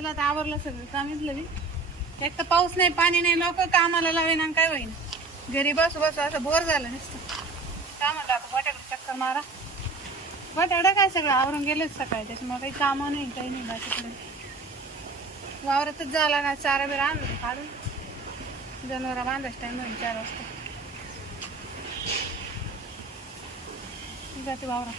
चला आता आवरलं सगळं. काम इथलं एक तर पाऊस नाही पाणी नाही लोक कामाला लावेना आणि काय होईन? घरी बसू बसू असं बोर झालं नुसतं. काय म्हणलं आता वाट्याकडे चक्कर मारा. वाट्याकडे काय सगळं आवरून गेलेच सकाळी त्याच्यामुळे काही कामं नाही काही नाही बाकीकडे. वावरातच झाला ना चारा बिरा आणलं काढून. जनावर बांधायच टाइम होईल चार वाजता. जाते वावरा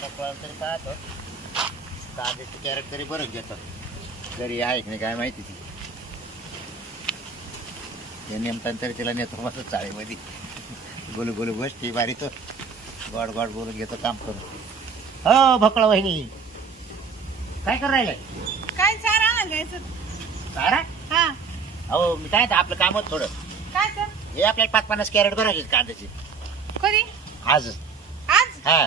सकाळ तरी पाहतो. कांद्याचं कॅरेट तरी बरं घेतात. घरी आहे की नाही काय माहिती ती. हे नेमताना तरी तिला नेतो मस्त चाळीमध्ये. गोलू गोलू गोष्टी बारी तो गोड गोड बोलून घेतो काम करून. हो भकळ वहिनी. काय करू राहिले? काय चारा सारा हा. हो मी काय आपलं काम होतं थोडं. काय सर हे आपल्याला पाच पन्नास कॅरेट बरं कांद्याचे. कधी आज आज? हा.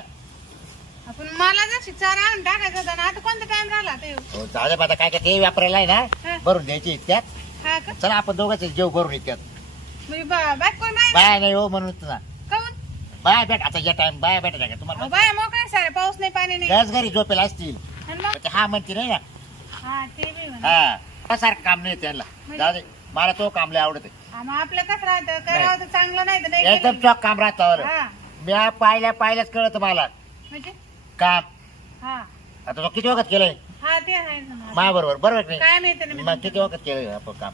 आपण मला जशी चारा आणून टाकायचा होता ना आता कोणता टाइम राहिला ते हो जाऊ दे आता काय काय ते वापरायला आहे हा. ना भरून द्यायची इतक्यात. हा का? चला आपण दोघांचे जेव भरून इतक्यात. म्हणजे बा- बाय कोण बाय? बाय नाही हो म्हणून ना काऊन बाय भेट आता या टाइम बाय भेटा का अहो, तुम्हाला बाय मोकळे सारे पाऊस नाही पाणी नाही. गॅस घरी झोपेल असतील. आणि मग? पण ते हा म्हणते नाही ना. हा ते बी म्हणा. हा काम नाही त्यांना जाऊ दे मला तो काम लय आवडत. हा, मग आपलं कसं राहतं? करावं तर चांगलं नाही तर नाही एकदम केलं. चॉक काम राहतं हा. मी पाहिल्या पाहिल्याच कळत मला. म्हणजे? काम हा. आता तो किती वखत केलंय? हा ते आहे ना. मा बरोबर बरोबर की काय माहिती नाही मग. किती वखत केलंय आपण काम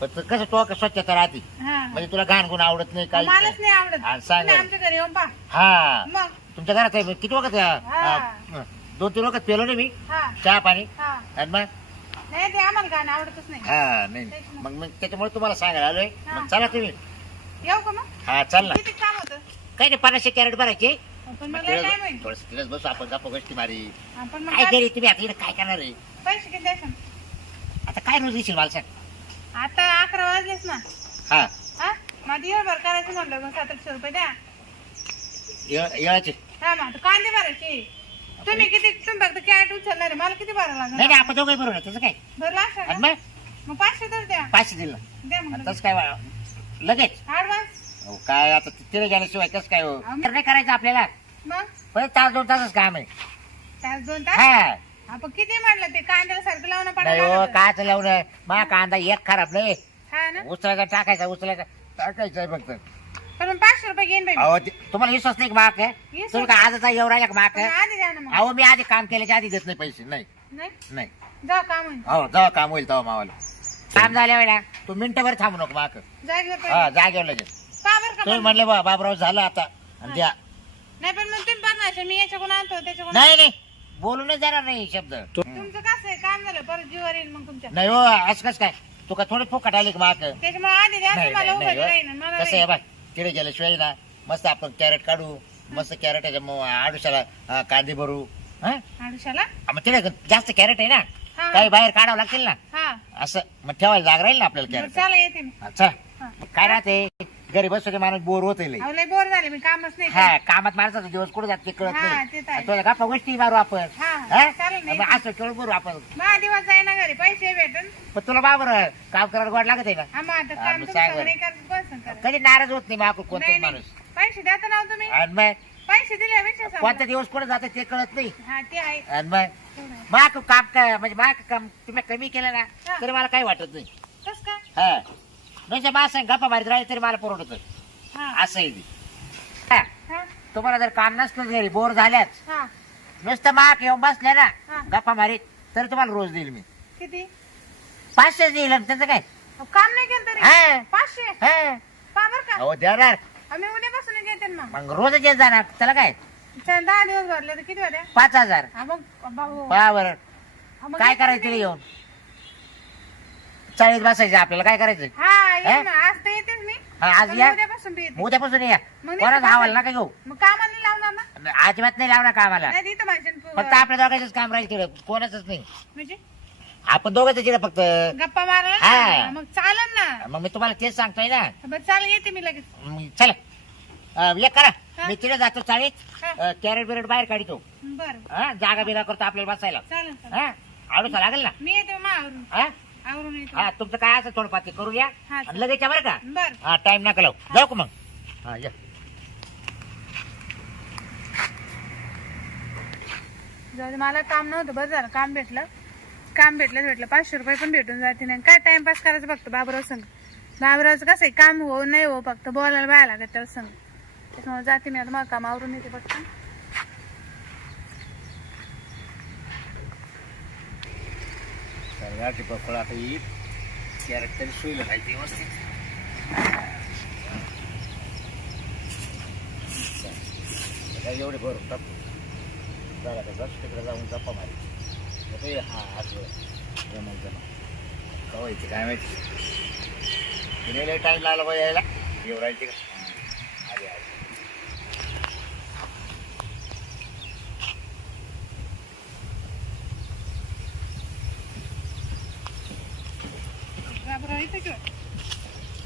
पण ते कसं तो का स्वच्छता राहते. हा. म्हणजे तुला घाण गुण आवडत नाही काही मलाच नाही आवडत. हा, सांग तुम्ही बरं. आमच्या घरी येऊन पा हा. मग? तुमच्या घरात आहे किती वखत हा. दोन तीन वखत पेलो नाही मी. हा. चहा पाणी? हा. आणि मग? नाही ते आम्हाला गाणं आवडतच नाही. हा नाही नाही. मग मग त्याच्यामुळे तुम्हाला सांगायला आलोय. मग चला तुम्ही. येऊ का मग? हा चल ना. किती काम होतं? काही नाही पन्नासशे कॅरेट भरायचे. पण मला काय माहिती? थोडस तिलाच बसू आपण गप्पा गोष्टी मारी. आपण मग काय काय- घरी तुम्ही आता इकडे काय करणार आहे? पैसे किती द्यायचं? आता काय रोज मला सांग आता अकरा वाजलेच ना. हा. हा? दिवसभर करायचं म्हणलं मग सातशे रुपये द्या. ये- येळाचे. हा मग आता कांदे भरायचे. तुम्ही किती तुम्ही फक्त कॅरेट उचलणार आहे. मला किती भरावं नाही लागणार? नाही आपण दोघे बरोबर त्याचं काय? भरला असं आणि? मग? मग पाचशे तर द्या. पाचशे दिलं. द्या मग आणि तसं काय वा- लगेच? ऍडव्हान्स अहो, काय आता तिथे गेल्याशिवाय कसं काय हो? तर नाही करायचं आपल्याला. मग? पण तास दोन तासच काम आहे. तास दोन तास? हा. आपण किती म्हटलं ते कांद्याला सारखं लावणं नाही हो पडायला काच लावणं मा कांदा एक खराब नाही. हा ना? उचलायचा टाकायचा उचलायचा. टाकायचा आहे फक्त. पण मग पाचशे रुपये घेईन बाई मी. अहो ते- तुम्हाला विश्वास नाही का माक विश्वास तुम्ही काय आजचा येऊ राहिला का माक पण आधी द्या ना मग. अहो मी आधी काम केल्याच्या आधी देत नाही पैसे. नाही. नाही? नाही. जा काम होईल. हो जेव्हा काम होईल तेव्हा मावाला. काम झाल्या वेळा तू मिनिटभर थांबू नको माक जागेवर हा पाहिजे. जागेवर लगेच. का बरं का तुम्ही? म्हणले बा बाबराव झालं आता. आणि द्या. नाही पण मग तुम्ही बघणार मी याच्याकडून आणतो त्याच्याकडून नाही नाही. बोलूनच जाणार नाही शब्द. तुमचं कसं आहे? काम झालं परत जीवर येईल मग तुमच्या. नाही हो असं कसं काय? तू का थोडे फुकट आले का माक त्याच्यामुळे आधी द्या नाही तुम्हाला नाही, उभं नाही राहील हो. मला कसं आहे राहील. बाय तिथे गेल्याशिवाय ना मस्त आपण कॅरेट काढू मस्त कॅरेटाच्या मग आडुशाला कांदे भरू हा? आडुशाला? मग तिथे जास्त कॅरेट आहे ना हा. काही बाहेर काढावं लागतील ना? हा. असं मग ठेवायला जागा राहील ना आपल्याला कॅरेट चला येते मी. अच्छा हा. मग काय राहते? घरी बसतो की माणूस बोर होत अहो, लय बोर झाले मी कामच नाही हा कामात माणसाचा दिवस कुठे जात ते कळत हा, नाही ते तर आहे. आणि तुला गप्पा गोष्टी मारू आपण हा, हा? चालेल ना. मग असं केवळ बोलू आपण दिवस जाई ना घरी पैसे भेटन पण तुला बाबर काम करायला गोड लागत आहे ना हा मग आता हा, काम मग तुम्ही सांग सगळं बरं. नाही करत कोण सांग करत? कधी नाराज होत नाही नाही, नाही. माणूस पैसे द्याचं नाव तुम्ही आणि मग पैसे दिल्यापेक्षा कोणता. दिवस कुठे जाते ते कळत नाही हा ते आहे आणि मग तेवढं आहे. माक काम का म्हणजे माक काम तुम्ही कमी केलं ना हा. तरी मला काही वाटत नाही कस का हा म्हणजे मा सांग गप्पा मारीत राहिले तरी मला परवडत हा. असं आहे ते. हा. हा. तुम्हाला जर काम नसलं घरी बोर झाल्याच हा. नुसतं माक येऊन बसले ना. गप्पा मारीत तर तुम्हाला रोज देईल मी. किती? पाचशे देईल आणि त्याचं काय? अहो, काम नाही केलं तरी? हा. पाचशे? हा. का अहो देणार. आम्ही उद्यापासून घेते ना मग. मग रोजच येत जाणार. त्याला काय? चल, दहा दिवस भरले तर किती पाच हजार. हा मग भाऊ. मग काय करायचं येऊन? चाळीस बसायचं आपल्याला. काय करायचं? हा ये? ना आज तर येतेच मी. हा, आज पण या. उद्यापासून बी येते. उद्यापासून या. मग नाही कोणाच हवाल काय? नका घेऊ. मग कामाला नाही लावणार ना? अजिबात नाही लावणार कामाला. नाही तिथं भाषण फक्त आपल्या दोघांचंच काम राहील तिकडे. कोणाच नाही. म्हणजे? आपण दोघंच तिकडे फक्त. गप्पा मारायला हा. ना. मग चालेल ना? मग मी तुम्हाला तेच सांगतोय ना. बरं चालेल येते मी लगेच. मग चला. अं, एक करा. हा. मी तिकडे जातो चाळीत. हा. कॅरेट बिरेट बाहेर काढतो बरं. हा, जागा बिगा करतो आपल्याला बसायला. चालेल चालेल. हा लागेल ना? मी येते हा? आवरून येते. हा तुमचं काय असं थोडं पाती करू या हा, आणि लगेच या बरं का? बर. हा टाइम नका लावू. जाऊ का मग? हा या. जाऊ दे, मला काम नव्हतं बरं झालं काम भेटलं. काम भेटलं तर भेटलं पाचशे रुपये पण भेटून जाते नाही काय टाइमपास करायचं फक्त बाबराव संग बाबरावचं कसं आहे काम हो नाही हो फक्त बोलायला बाया लागत त्याला संग त्याच्यामुळे जाते मी आता मग काम आवरून येते फक्त. गाठी पकड आता येईल. कॅरेट तरी सोयीला पाहिजे व्यवस्थित. काय एवढे भरून टाकू. झाला का तिकडे जाऊन गप्पा मारी. आता हा असं जमल जमा कवा येते काय माहिती? टाईम लागला पाहिजे यायला. येऊ राहील का आली आली बाबराव येते किंवा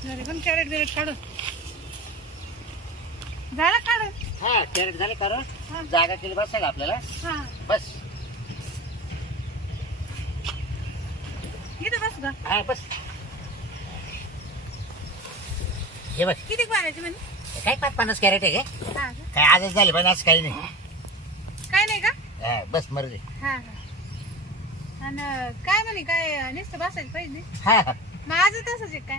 घरी पण कॅरेट बिरेट काढून. झालं काढून? हा कॅरेट झाले का हा. रे? जागा केली बस का आपल्याला. हा. बस. इथं बस का हा बस. हे बस किती पाण्याची म्हणजे काय पाच पन्नास कॅरेट आहे का? हा का? काय आजच झाले पण आज काही नाही. काय नाही का? हा, बस मर्जी हा का आणि काय म्हणे काय नुसतं बसायचं पाहिजे हा. हा. माझं तसंच आहे काय?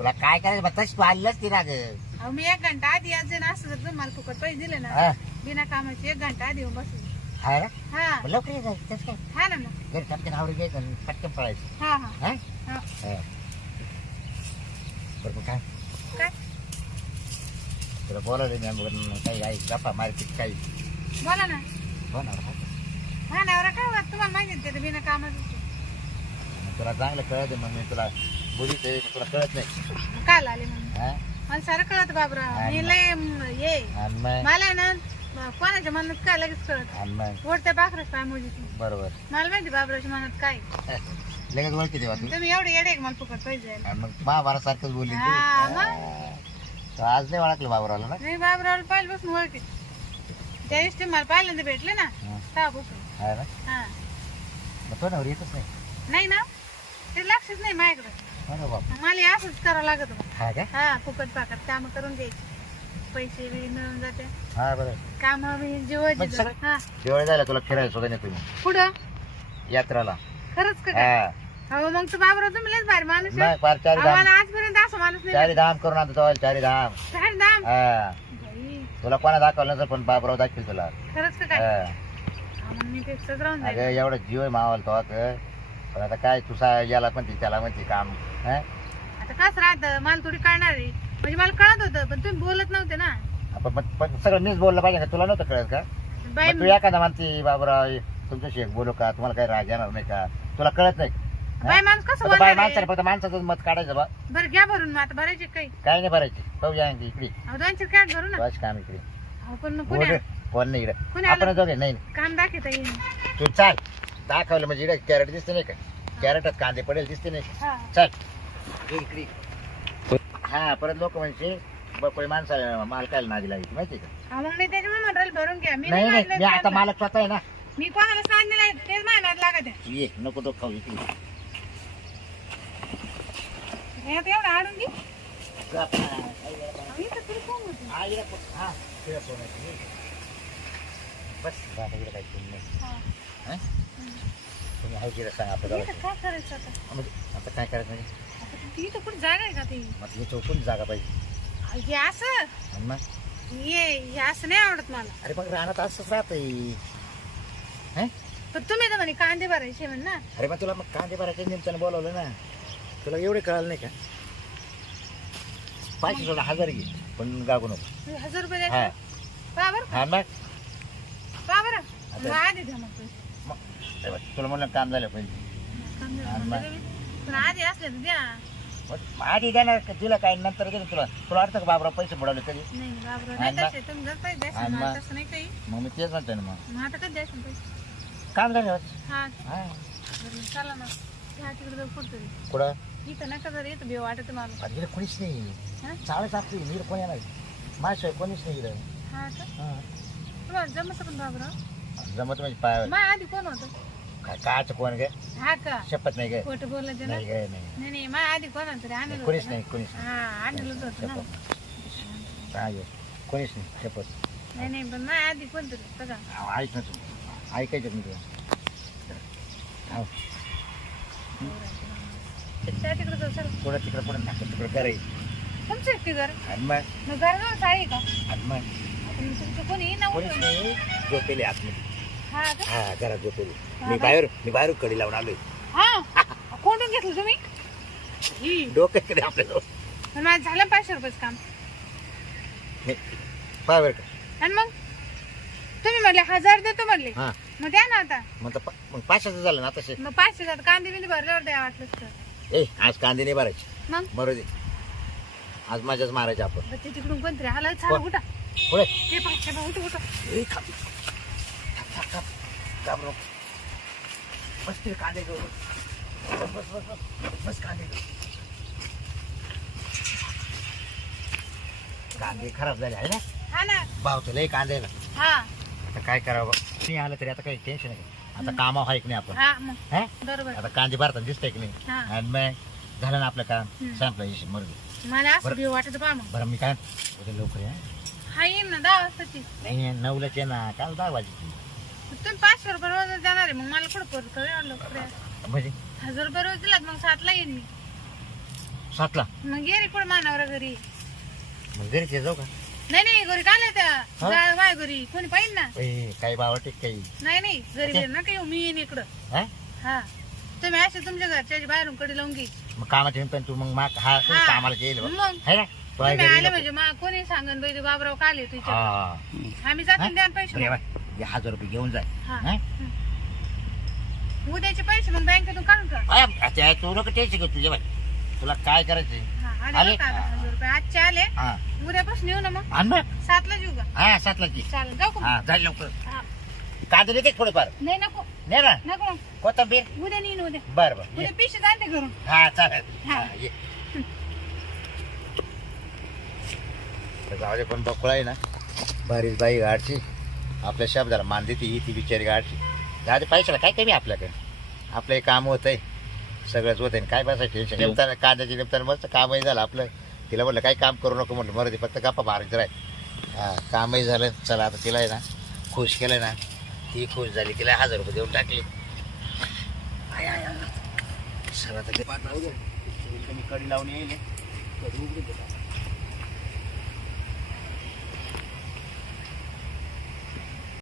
तुला काय करायचं मग तशी तू राग. अहो मी एक घंटा आधी आज जर असं जर तुम्हाला फुकट पैसे दिले ना हा. बिना कामाचे एक घंटा आधी येऊन बसू हा ना? हा. मग लवकर ये जायचं त्याच काय? हा ना मग. घरी टपकन आवडून घ्यायचं आणि पटकन पळायचं. हा हा. हा? हा. हा. बरं मग काय? काय? तुला बोलावलं मी काही गप्पा मारतील काही. बोला ना. हो ना. हा नवरा काय होत? तुम्हाला माहिती आहे ते बिना कामाचं. तुला चांगलं कळत मग मी तुला बोलित आहे तुला कळत नाही. काल आले म्हणून. हा? मला सारं कळत बाबरा. मी. लय म, ये. आणि मग? मला आहे ना म, कोणाच्या मनात काय लगेच कळत? आणि मग? ओढत्या पाखरच काय मोजीची बरोबर. मला माहिती बाबराच्या मनात काय लगेच ओळखी तू. तुम्ही एवढे येडे का मला फुकट पैसे द्यायला आणि मग महाभारतसारखंच बोलली तू. हा, मग? तर आज नाही ओळखलं ना? मी बाबराला पाहिलं बसून ओळखते त्या दिवशी मला पहिल्यांदा भेटले ना हा. का फुकट. हा ना? हा. मग तो नवर येतच नाही. नाही ना? ते लक्षच नाही माझ्याकडे. अरे बाप. मला असंच करावं लागत. हा का? हा फुकट काम करून द्यायची पैसे बी मिळून जाते. हा बरं. काम जीवाची मग सगळं- हा. दिवाळी झाला तुला फिरायला सुद्धा नाही तुम्ही. पुढं यात्राला. खरंच का? काय? हा मग तर बाबराव तुम्ही लयच भारी माणूस आहे. मग फार चारी धाम. आम्हाला आजपर्यंत असं माणूस नाही चारी धाम करून आणतो तो चारी धाम. दाम हा. बाई, तुला कोणा दाखवलं नसतं पण बाबराव दाखवेल तुला. खरंच का काय? हा. हा, मग मी तेच राहून अगं जाईल एवढं जीव आहे मावाला तो आता. पण आता काय तुझा याला म्हणते त्याला म्हणते काम हा? आता कसं राहतं? मला थोडी कळणार आहे. म्हणजे मला कळत होतं पण तुम्ही बोलत नव्हते ना. आपण पण- पण सगळं मीच बोललं पाहिजे का? तुला नव्हतं कळत का? बाई मग तू एखादा म्हणते बाबराव तुमच्याशी एक बोलू का? तुम्हाला काही राग येणार नाही का? तुला कळत नाही? बाई माणूस कसं फक्त बाय बोलणार आहे? फक्त माणसाचं मत काढायचं बा. बरं घ्या भरून मग आता भरायचे काही? काय नाही भरायची. पाहूया आणखी इकडे अहो दोनशे कॅट भरू ना. बस काम इकडे. अहो पण मग पुण्या. कोण नाही इकडे. कोणी आपण? दोघे नाही नाही. काम दाखवता येईल तू चाल. दाखवलं म्हणजे इकडे कॅरेट दिसते नाही का? कॅरेटात कांदे पडेल दिसते नाही का? हा. चल. ये इकडे. हा परत लोक म्हणजे बकोळी माणसाला मालकाला नादी लागली माहिती का? अहो, मग मी त्याच्यामुळे म्हटलं भरून घ्या. मी नाही नाही मी आता. मालक स्वतः आहे ना. मी तेच लागत आहे. ये नको तो खाऊ इकडे. हे आता एवढं आडून घे. जा, हा, अहो, इथं तरी कोण होतं? हा, इकडे पो- हा, इकडे पोहोच. ये. बस आता इकडे काही तुम्ही नाही. तुम्ही हाय तिकडे सांगा आपलं इथं. काय करायचं आता? म्हणजे आता काय करायचं म्हणजे? आता इथं कुठं जागा आहे का ती? मग हे चौकून जागा पाहिजे. हे असं? आणि मग? ये हे असं नाही आवडत मला. अरे मग राहण्यात असंच राहतंय. हं? पण तुम्ही तर म्हणे कांदे भरायचे म्हण ना. अरे मग तुला मग कांदे भरायच्या निमित्तानं बोलावलं ना. तुला एवढे कळालं नाही का? पाचशे सोडा हजार घे पण गागू नको. हजार रुपये हा. द्यायचे? पहा बरं. हा मग? बरं? मग आधी द्या मग पैसे. मग हे बघ, तुला म्हणलं काम झालं पाहिजे. कांदे भरून मग. देते मी. पण आधी असले तर द्या. मग आधी देणार का? दिलं काय नंतर दिलं तुला? तुला वाटतं का बाबरा पैसे बुडावले कधी? नाही नाही, बाबरो आणि नाही मग- तसे तुम्ही जर पैसे द्याल आणि मला मग- तसं नाही काही. मग मी तेच म्हणतोय ना मग. मग आता कधी पैसे? काम झालं हा. हा. बरं चला ना त्या तिकडे जाऊ कुठतरी कुठं? इथं नका जर येतं बेव वाटत मला. अरे इकडे कोणीच नाही. हा? मी कोणी येणार? माझ्याशिवाय कोणीच नाही इकडे. हा का? हा. तुम्हाला जमत पण जमत म्हणजे पाय आधी कोण होतं? काय काच कोण गे? हा का? शपथ नाही गे. खोटं बोलायचं ना? नाही गे नाही. नाही आधी कोण तरी आणलं कोणीच होतं नाही ना. कोणीच नाही. हा आणलं होतं ना. शपथ. काय गे? कोणीच नाही शपथ. नाही नाही पण आधी कोण तरी अहो, ऐक ना तू. ऐकायचं मी तुला. हो. त्या तिकडे जाऊ सर पुढं तिकडं पुढं नाक तिकडं करे तुमचं एकटी घर? आणि मग घराजवळ साडी का? तुमचं कोणी कोणीच नाही झोपेले आतमध्ये. हा का? हा घरात झोपेले. मी? बाहेर मी बाहेर कडी लावून आलोय. हा? कोंडून घेतलं तुम्ही? ही. डोक्याकडे आपल्याला पण माझं झालं पाचशे रुपयाचं काम. पाय बरं का. आणि मग? तुम्ही म्हणले हजार देतो म्हणले. हा. मग द्या ना आता. मग तर पा- मग पाचशेचं झालं ना तसे मग पाचशे जात कांदे बिंदे भरल्यावर द्या वाटलं तर. ए आज कांदे नाही भरायचे. मग? बरोबर दे. आज माझ्याच मारायचे आपण. बरं, ते तिकडून कोणतरी आलं. कोण? कुठं पुढे ते पाचशे उठ उठ ए, थांब. थांब, थांब, थांब. थांब बस तिथे कांदे घेऊ बस बस बस बस बस कांदे घेऊ कांदे खराब झाले आहे ना हा ना भाव तुला कांदे ना हा आता काय करावं नाही आलं तरी आता काही टेन्शन नाही आता कामा आहे की नाही आपण हा मग हा? बरोबर आता कांदे भारतात दिसतंय की नाही हा आणि मग झालं ना आपलं काम हम्म. संपलं इशे मला असं बरं. वाटत मग बरं मी काय उद्या लवकर या हा येईन ना दहा वाजताची. नाही नऊलाच ना काल दहा वाजेची. तुम्ही पाचशे रुपये रोज देणार आहे मग मला कुठं परत म्हणजे? हजार रुपये रोज दिलात मग सातला येईन मी. सातला? मग ये रे कुठं मानावर घरी. मग घरीच ये जाऊ का? नाही नाही घरी काय त्या? हा? बाय घरी. कोणी पाहिजे ना? ए, काही बावटे काही. नाही नाही घरी नका येऊ मी येईन इकडं. हा? हा. तुम्ही असे तुमच्या घरच्या बाहेरून कडे लावून घे. मग कामाच्या निमित्तानं तू मग हा हा. कामाला बघ. मग? है ना? तुम्ही आले नको. म्हणजे मग कोणी सांगन ते बाबराव का आले तुझ्या? हा. आम्ही हा? जातो द्या बरं, पैसे ये बाय. हे हजार रुपये घेऊन जाय. हा. उद्याचे पैसे मग बँकेतून काढून आता तू नको टेन्शन घेऊ तुझे बाय. तुला काय करायचंय? हा, आले आले? बरं का आता हजार रुपये? आजचे आले. हा. उद्यापासून येऊ ना मग. आण सातला येऊ का? हा सातला की चालेल जाऊ का मग? हा जाईल लवकर. हा. कांदे देते थोडेफार? नाही नको. नाही ना? नको. कोथंबीर? उद्या नेईन उद्या. बर बर ये. उद्या पिशे जाते घरून. हा चालेल. हा. हा, ये. तर जाऊ दे पण बकुळा आहे ना. बारीच बाई गाडची आपल्या शब्दाला मान देते ही ती बिचारी गाडची जाऊ दे पैशाला काय कमी आपल्याकडे? आपलं हे काम होत आहे सगळंच होत आहे काय बसायचं टेन्शन निमताना कांद्याची निमताना मस्त कामही झालं आपलं. तिला म्हटलं काही काम करू नको म्हटलं मरू दे फक्त गप्पा मारायचं राय हा कामही झालं. चला आता तिला आहे ना खुश केलं ना ती खुश झाली. तिला हजार रुपये देऊन टाकले. चला आता कडी लावून येईल.